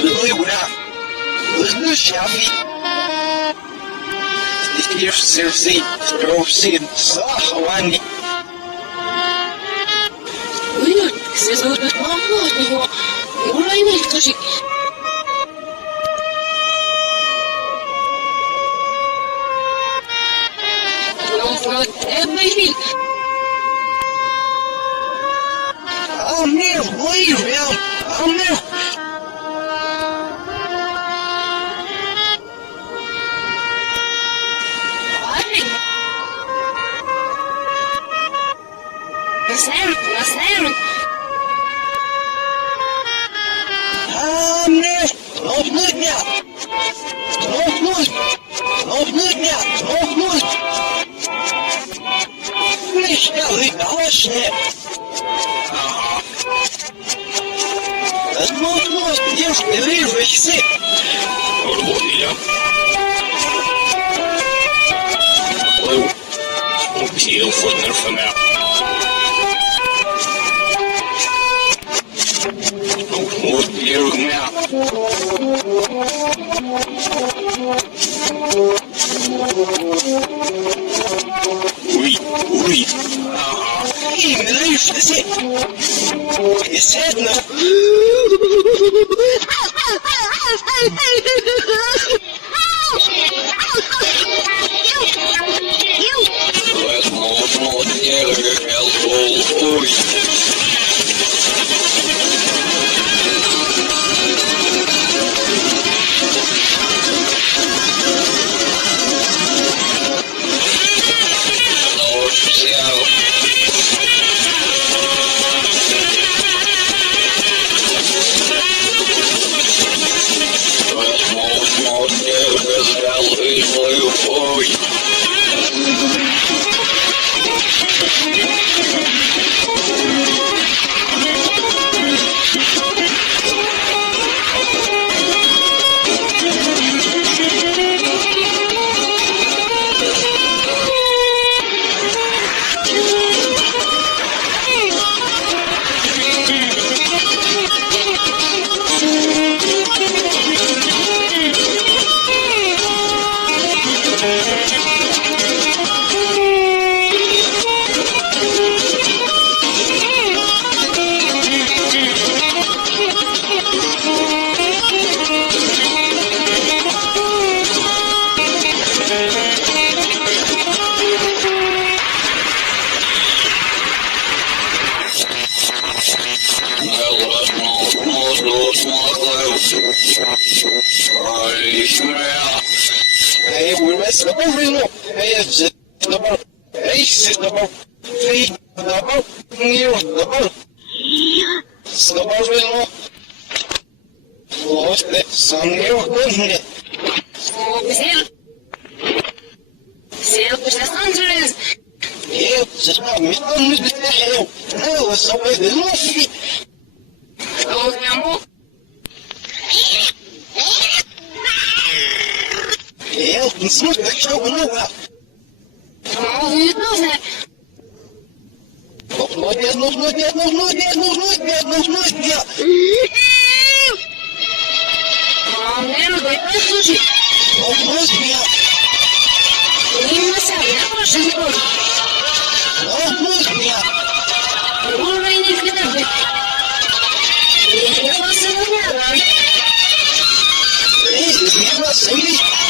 Луна, луну шафи. Лишь сердце, струсим, сахвани. Уйдет, связывают молоко от него. Урайный скажи. Но это и Oh no, leave him! Oh no! Наснаряд. Oh no! Толкнуть меня! Толкнуть! Толкнуть меня! Толкнуть! Мечталы галашные! Толкнуть! Девушка, движешься! Урвал меня. Лоу. Убил Фоднер Фомя. Вот меня. Уй. Именно движешься! Беседно! Возможно, не разгорел. Ой. Нож взял. Возможно, не разгорел и мою ой. Hey, we're messing up over here. Hey, it's just the boat. Hey, it's the boat. Hey, the boat. You, the boat. It's the boat, you know. Lost it. Some new couldn't it? Сел по Лос-Анджелес. Yeah, just not me. I'm with the hell. No, it's so bad. It's not me. Что у тебя мог? Yeah, it's not like so много. Не нужно. Нужно. Мне надо послушать. Нужно. Не насадь, я прошу не буду. Нужно. Уровень не хватает. Я не хочу не надо. Эй, не насыли.